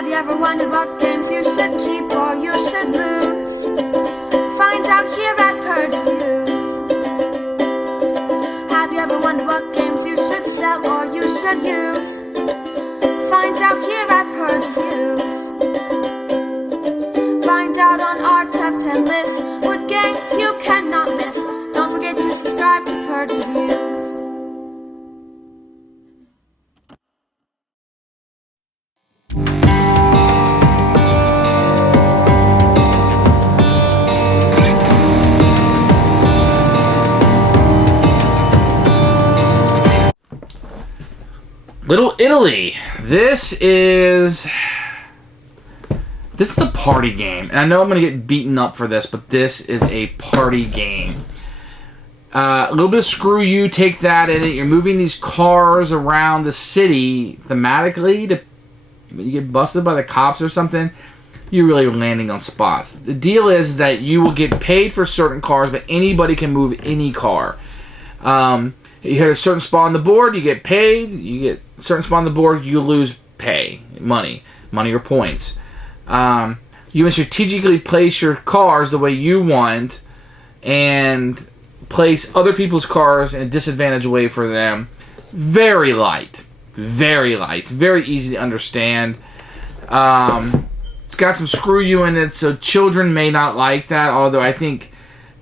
Have you ever wondered what games you should keep or you should lose? Find out here at Purge Reviews. Have you ever wondered what games you should sell or you should use? Find out here at Purge Reviews. Find out on our top 10 list what games you cannot miss. Don't forget to subscribe to Purge Reviews. Little Italy. This is a party game. And I know I'm going to get beaten up for this, but this is a party game. A little bit of screw you, take that in it. You're moving these cars around the city thematically. You get busted by the cops or something, you're really landing on spots. The deal is that you will get paid for certain cars, but anybody can move any car. You hit a certain spot on the board, you get paid. You get a certain spot on the board, you lose pay, money or points. You can strategically place your cars the way you want and place other people's cars in a disadvantaged way for them. Very light. Very easy to understand. It's got some screw you in it, so children may not like that, although I think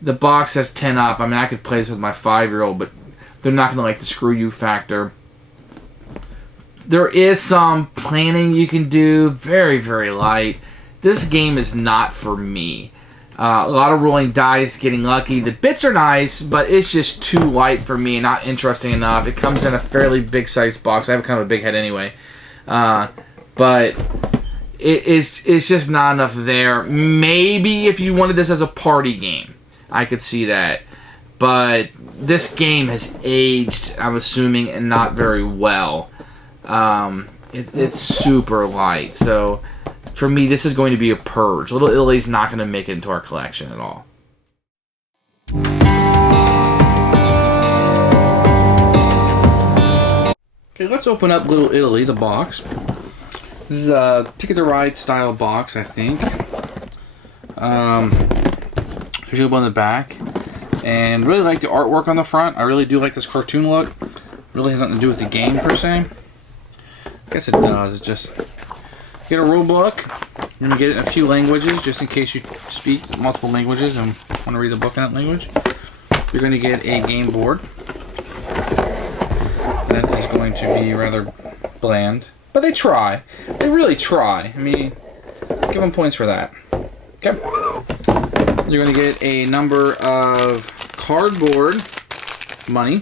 the box has 10 up. I mean, I could play this with my 5-year-old, but they're not going to like the screw you factor. There is some planning you can do. Very light. This game is not for me. A lot of rolling dice, getting lucky. The bits are nice, but it's just too light for me. Not interesting enough. It comes in a fairly big sized box. I have kind of a big head anyway. But it's just not enough there. Maybe if you wanted this as a party game, I could see that. But this game has aged, I'm assuming, and not very well. It's super light. So, for me, this is going to be a purge. Little Italy's not going to make it into our collection at all. Okay, let's open up Little Italy, the box. This is a Ticket to Ride style box, I think. There's you on the back. And really like the artwork on the front. I really do like this cartoon look. Really has nothing to do with the game per se. I guess it does. It's just get a rule book. You're going to get it in a few languages just in case you speak multiple languages and want to read the book in that language. You're going to get a game board. That is going to be rather bland. But they try. They really try. I mean, give them points for that. Okay. You're going to get a number of cardboard money.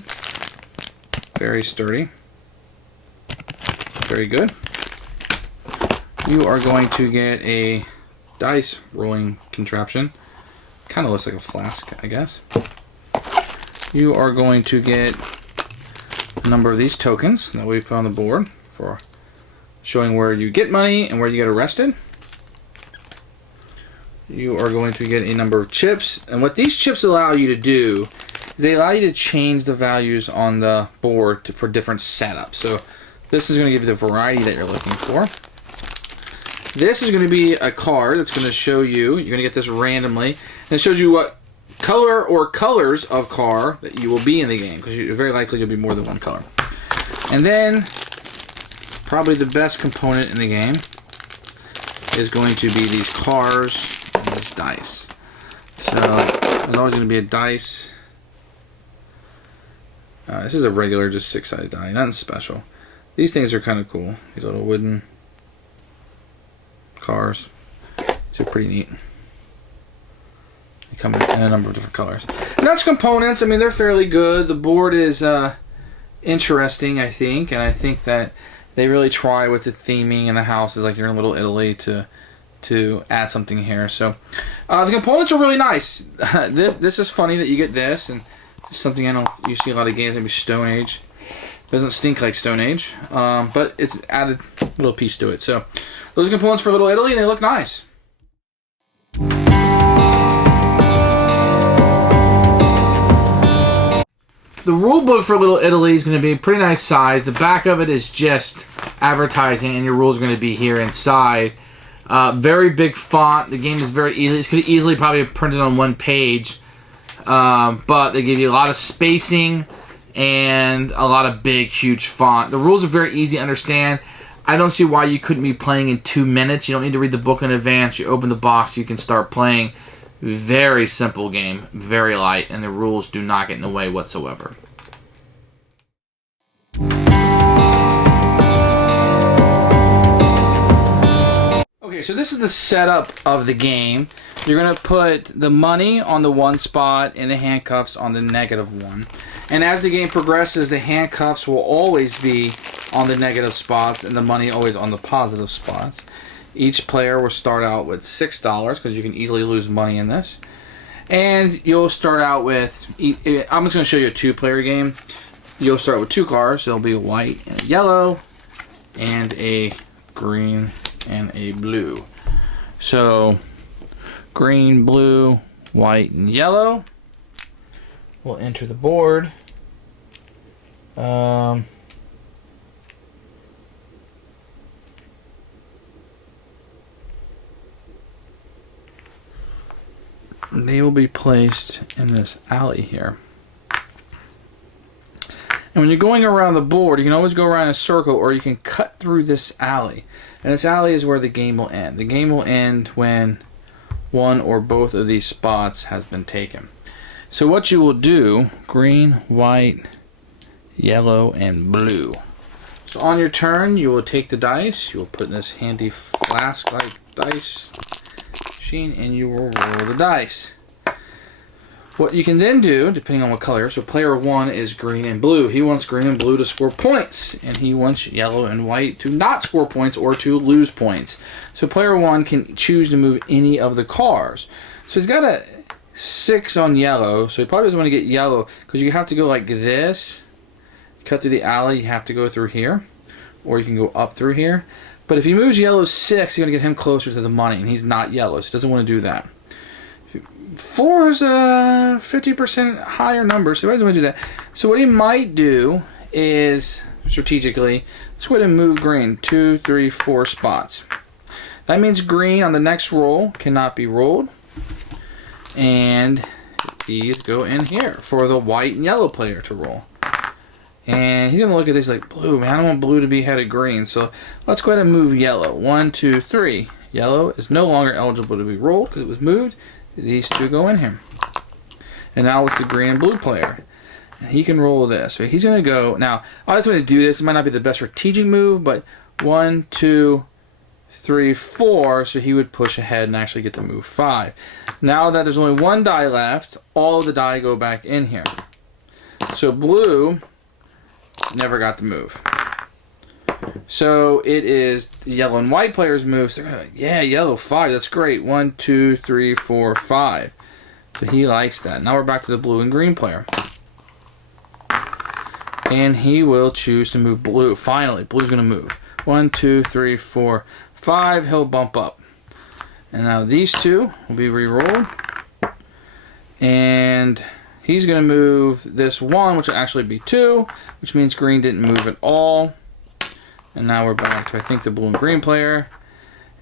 Very sturdy. Very good. You are going to get a dice rolling contraption. Kind of looks like a flask, I guess. You are going to get a number of these tokens that we put on the board for showing where you get money and where you get arrested. You are going to get a number of chips, and what these chips allow you to do is they allow you to change the values on the board for different setups. So this is going to give you the variety that you're looking for. This is going to be a card that's going to show you, you're going to get this randomly, and it shows you what color or colors of car that you will be in the game, because very likely you'll be more than one color. And then, probably the best component in the game is going to be these cars. Dice. So there's always going to be a dice. This is a regular, just 6-sided die, nothing special. These things are kind of cool. These little wooden cars. These are pretty neat. They come in a number of different colors. And that's components. I mean, they're fairly good. The board is interesting, I think, and I think that they really try with the theming and the houses, like you're in Little Italy, to add something here. So the components are really nice. This is funny that you get this, and something I don't you see a lot of games, maybe Stone Age. Doesn't stink like Stone Age, but it's added a little piece to it. So those are components for Little Italy, and they look nice. The rule book for Little Italy is going to be a pretty nice size. The back of it is just advertising, and your rules are going to be here inside. Very big font. The game is very easy. It's going to easily probably be printed on one page, but they give you a lot of spacing and a lot of big, huge font. The rules are very easy to understand. I don't see why you couldn't be playing in 2 minutes. You don't need to read the book in advance. You open the box, you can start playing. Very simple game, very light, and the rules do not get in the way whatsoever. Okay, so this is the setup of the game. You're going to put the money on the one spot and the handcuffs on the negative one. And as the game progresses, the handcuffs will always be on the negative spots and the money always on the positive spots. Each player will start out with $6 because you can easily lose money in this. And you'll start out with, I'm just going to show you a 2-player game. You'll start with 2 cards. There'll be a white and a yellow and a green and a blue. So green, blue, white, and yellow. We'll enter the board. They will be placed in this alley here. And when you're going around the board, you can always go around a circle or you can cut through this alley. And this alley is where the game will end. The game will end when one or both of these spots has been taken. So what you will do, green, white, yellow, and blue. So on your turn, you will take the dice. You will put in this handy flask-like dice machine, and you will roll the dice. What you can then do, depending on what color, so player 1 is green and blue. He wants green and blue to score points, and he wants yellow and white to not score points or to lose points. So player 1 can choose to move any of the cars. So he's got a 6 on yellow, so he probably doesn't want to get yellow because you have to go like this. Cut through the alley, you have to go through here, or you can go up through here. But if he moves yellow 6, you're going to get him closer to the money, and he's not yellow, so he doesn't want to do that. 4 is a 50% higher number, so he doesn't want to do that. So what he might do is, strategically, let's go ahead and move green 2, 3, 4 spots. That means green on the next roll cannot be rolled. And these go in here for the white and yellow player to roll. And he's going to look at this like, blue, man, I don't want blue to be ahead of green. So let's go ahead and move yellow. 1, 2, 3. Yellow is no longer eligible to be rolled because it was moved. These 2 go in here. And now it's the green and blue player. And he can roll this. So he's going to go. Now, I just want to do this. It might not be the best strategic move, but 1, 2, 3, 4. So he would push ahead and actually get to move 5. Now that there's only 1 die left, all of the die go back in here. So blue never got to move. So it is the yellow and white players' moves. They're gonna, yeah, yellow 5. That's great. 1, 2, 3, 4, 5. So he likes that. Now we're back to the blue and green player, and he will choose to move blue. Finally, blue's gonna move. 1, 2, 3, 4, 5. He'll bump up, and now these 2 will be re-rolled, and he's gonna move this 1, which will actually be 2, which means green didn't move at all. And now we're back to, I think, the blue and green player.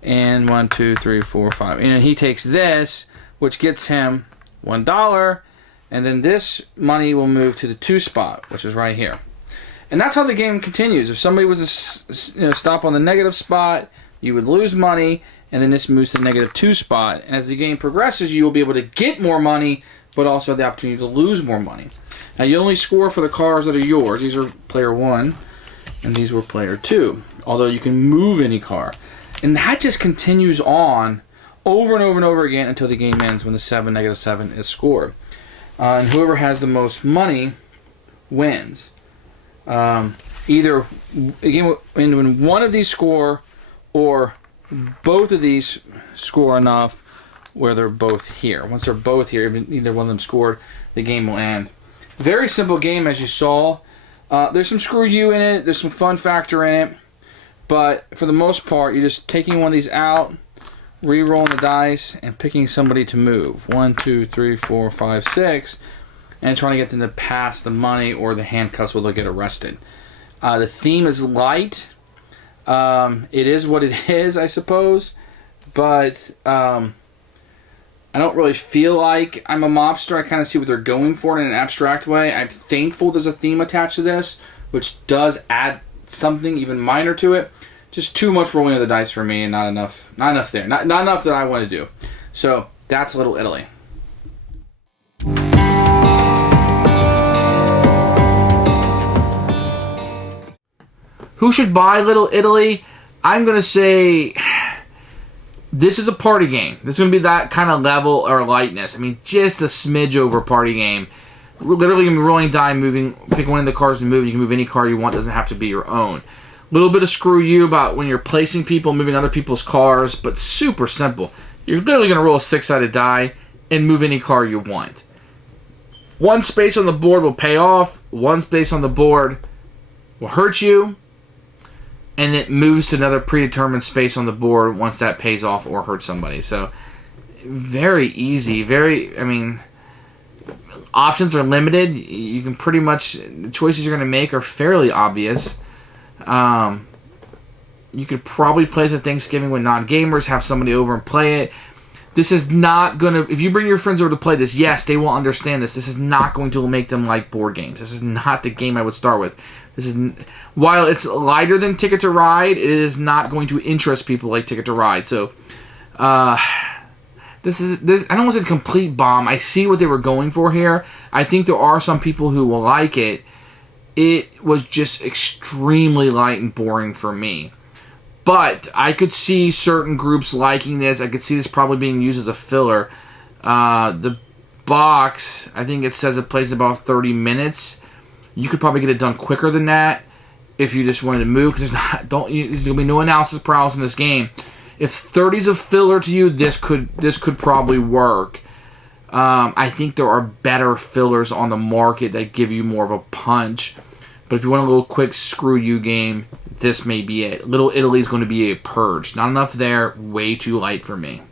And 1, 2, 3, 4, 5. And he takes this, which gets him $1. And then this money will move to the 2 spot, which is right here. And that's how the game continues. If somebody was to stop on the negative spot, you would lose money. And then this moves to the negative 2 spot. And as the game progresses, you will be able to get more money, but also have the opportunity to lose more money. Now, you only score for the cars that are yours. These are player 1. And these were player 2, although you can move any car. And that just continues on over and over and over again until the game ends when the negative 7 is scored. And whoever has the most money wins. Either the game will end when one of these score or both of these score enough where they're both here. Once they're both here, either one of them scored, the game will end. Very simple game, as you saw. There's some screw you in it. There's some fun factor in it. But for the most part, you're just taking one of these out, re-rolling the dice, and picking somebody to move. 1, 2, 3, 4, 5, 6. And trying to get them to pass the money or the handcuffs where they'll get arrested. The theme is light. It is what it is, I suppose. But I don't really feel like I'm a mobster. I kind of see what they're going for in an abstract way. I'm thankful there's a theme attached to this, which does add something even minor to it. Just too much rolling of the dice for me, and not enough there. Not enough that I want to do. So that's Little Italy. Who should buy Little Italy? I'm going to say this is a party game. This is going to be that kind of level or lightness. I mean, just a smidge over party game. Literally going to be rolling die, pick one of the cards to move. You can move any card you want. It doesn't have to be your own. A little bit of screw you about when you're placing people, moving other people's cars, but super simple. You're literally going to roll a 6-sided die and move any card you want. One space on the board will pay off. One space on the board will hurt you. And it moves to another predetermined space on the board once that pays off or hurts somebody. So, very easy. Options are limited. You can pretty much, the choices you're going to make are fairly obvious. You could probably play this at Thanksgiving with non-gamers, have somebody over and play it. This is not going to, if you bring your friends over to play this, yes, they will understand this. This is not going to make them like board games. This is not the game I would start with. While it's lighter than Ticket to Ride, it is not going to interest people like Ticket to Ride. So, this I don't want to say it's a complete bomb. I see what they were going for here. I think there are some people who will like it. It was just extremely light and boring for me. But I could see certain groups liking this. I could see this probably being used as a filler. The box, I think it says it plays about 30 minutes. You could probably get it done quicker than that if you just wanted to move, because there's going to be no analysis paralysis in this game. If 30's a filler to you, this could probably work. I think there are better fillers on the market that give you more of a punch. But if you want a little quick screw you game, this may be it. Little Italy is going to be a purge. Not enough there, way too light for me.